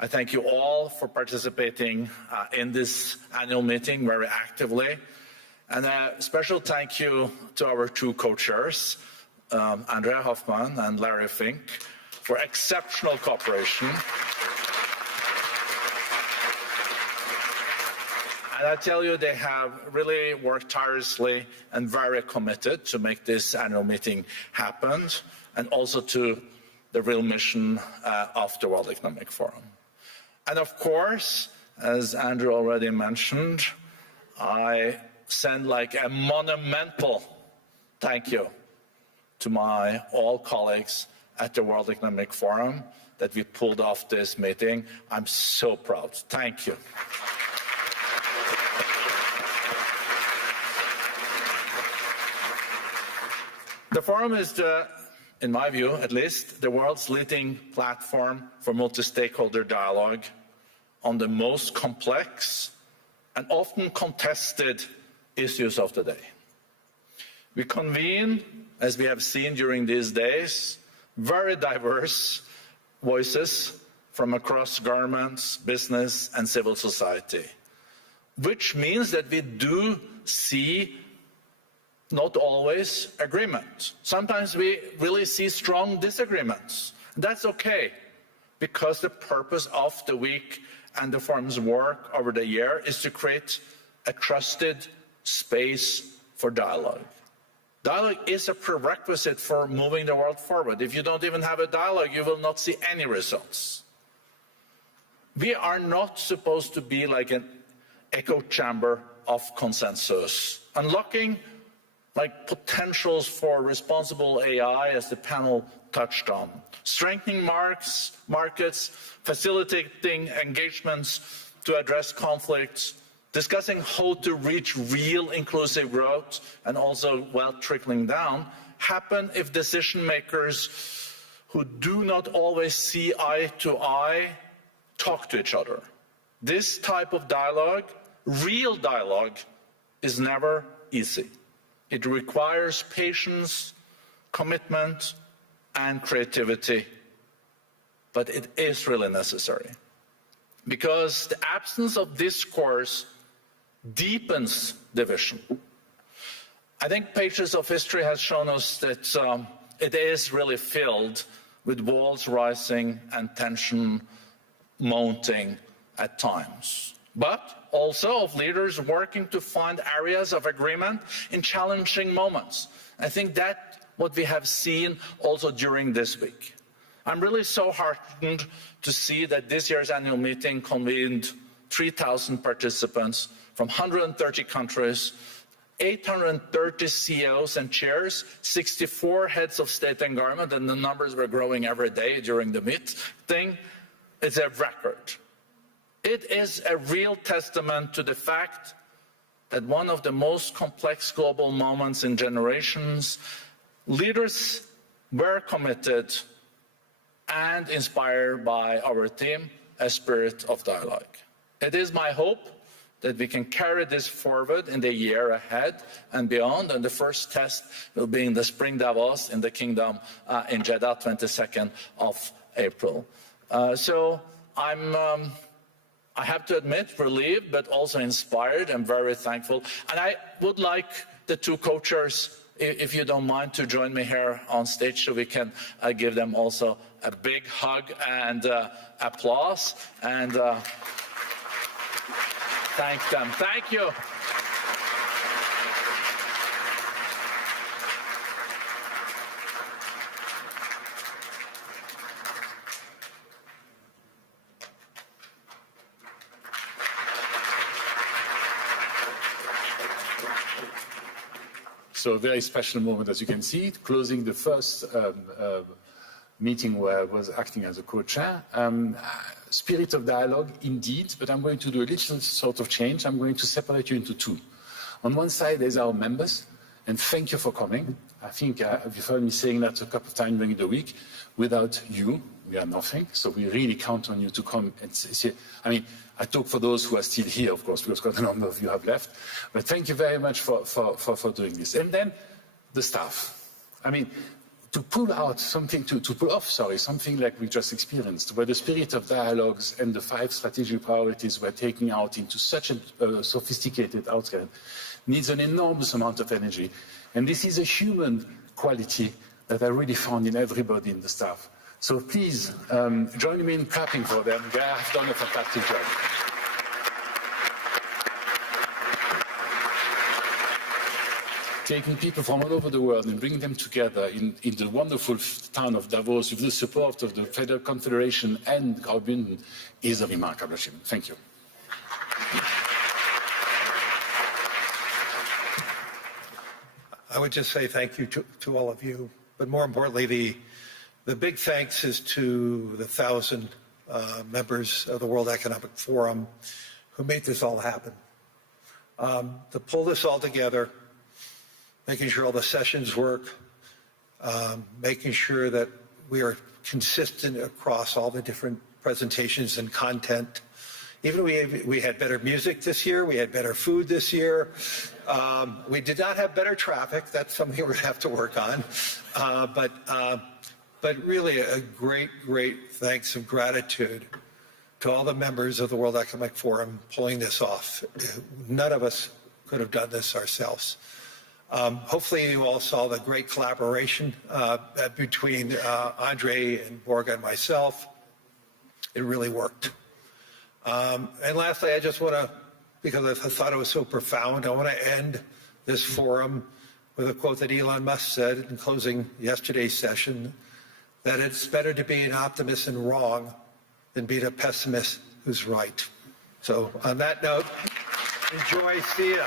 I thank you all for participating in this annual meeting very actively. And a special thank you to our two co-chairs, Andrea Hoffman and Larry Fink, for exceptional cooperation. And I tell you, they have really worked tirelessly and very committed to make this annual meeting happen, and also to the real mission of the World Economic Forum. And of course, as Andrew already mentioned, I send like a monumental thank you to my all colleagues at the World Economic Forum that we pulled off this meeting. I'm so proud. Thank you. The forum is, in my view at least, the world's leading platform for multi-stakeholder dialogue on the most complex and often contested issues of the day. We convene, as we have seen during these days, very diverse voices from across governments, business and civil society, which means that we do see not always agreement. Sometimes we really see strong disagreements. That's okay, because the purpose of the week and the forum's work over the year is to create a trusted space for dialogue. Dialogue is a prerequisite for moving the world forward. If you don't even have a dialogue, you will not see any results. We are not supposed to be like an echo chamber of consensus. Unlocking like potentials for responsible AI, as the panel touched on, strengthening markets, facilitating engagements to address conflicts, discussing how to reach real inclusive growth and also wealth trickling down, happen if decision makers who do not always see eye to eye talk to each other. This type of dialogue, real dialogue, is never easy. It requires patience, commitment, and creativity, but it is really necessary, because the absence of discourse deepens division. I think pages of history has shown us that it is really filled with walls rising and tension mounting at times, but also of leaders working to find areas of agreement in challenging moments. I think that's what we have seen also during this week. I'm really so heartened to see that this year's annual meeting convened 3,000 participants from 130 countries, 830 CEOs and chairs, 64 heads of state and government, and the numbers were growing every day during the meeting. It's a record. It is a real testament to the fact that one of the most complex global moments in generations, leaders were committed and inspired by our theme, a spirit of dialogue. It is my hope that we can carry this forward in the year ahead and beyond, and the first test will be in the spring Davos in the Kingdom in Jeddah, 22nd of April. So I have to admit, relieved, but also inspired and very thankful. And I would like the two co-chairs, if you don't mind, to join me here on stage so we can give them also a big hug and applause. And thank them. Thank you. So a very special moment, as you can see, closing the first meeting where I was acting as a co-chair. Spirit of dialogue, indeed, but I'm going to do a little sort of change. I'm going to separate you into two. On one side, there's our members, and thank you for coming. I think you've heard me saying that a couple of times during the week. Without you, we are nothing. So we really count on you to come and see. I mean, I talk for those who are still here, of course, because quite a number of you have left. But thank you very much for doing this. And then the staff. I mean, to pull out something, to pull off, something like we just experienced, where the spirit of dialogues and the 5 strategic priorities were taken out into such a sophisticated outcome, needs an enormous amount of energy. And this is a human quality that I really found in everybody in the staff. So please join me in clapping for them. They have done a fantastic job. Taking people from all over the world and bringing them together in the wonderful town of Davos with the support of the Federal Confederation and Graubünden is a remarkable achievement. Thank you. I would just say thank you to all of you, but more importantly, the big thanks is to the 1,000 members of the World Economic Forum who made this all happen. To pull this all together, making sure all the sessions work, making sure that we are consistent across all the different presentations and content. Even we had better music this year, we had better food this year. We did not have better traffic. That's something we're going to have to work on. But really a great, great thanks and gratitude to all the members of the World Economic Forum pulling this off. None of us could have done this ourselves. Hopefully you all saw the great collaboration between Andre and Børge and myself. It really worked. And lastly, I just want to, because I thought it was so profound, I want to end this forum with a quote that Elon Musk said in closing yesterday's session, that it's better to be an optimist and wrong than be a pessimist who's right. So on that note, enjoy, see ya.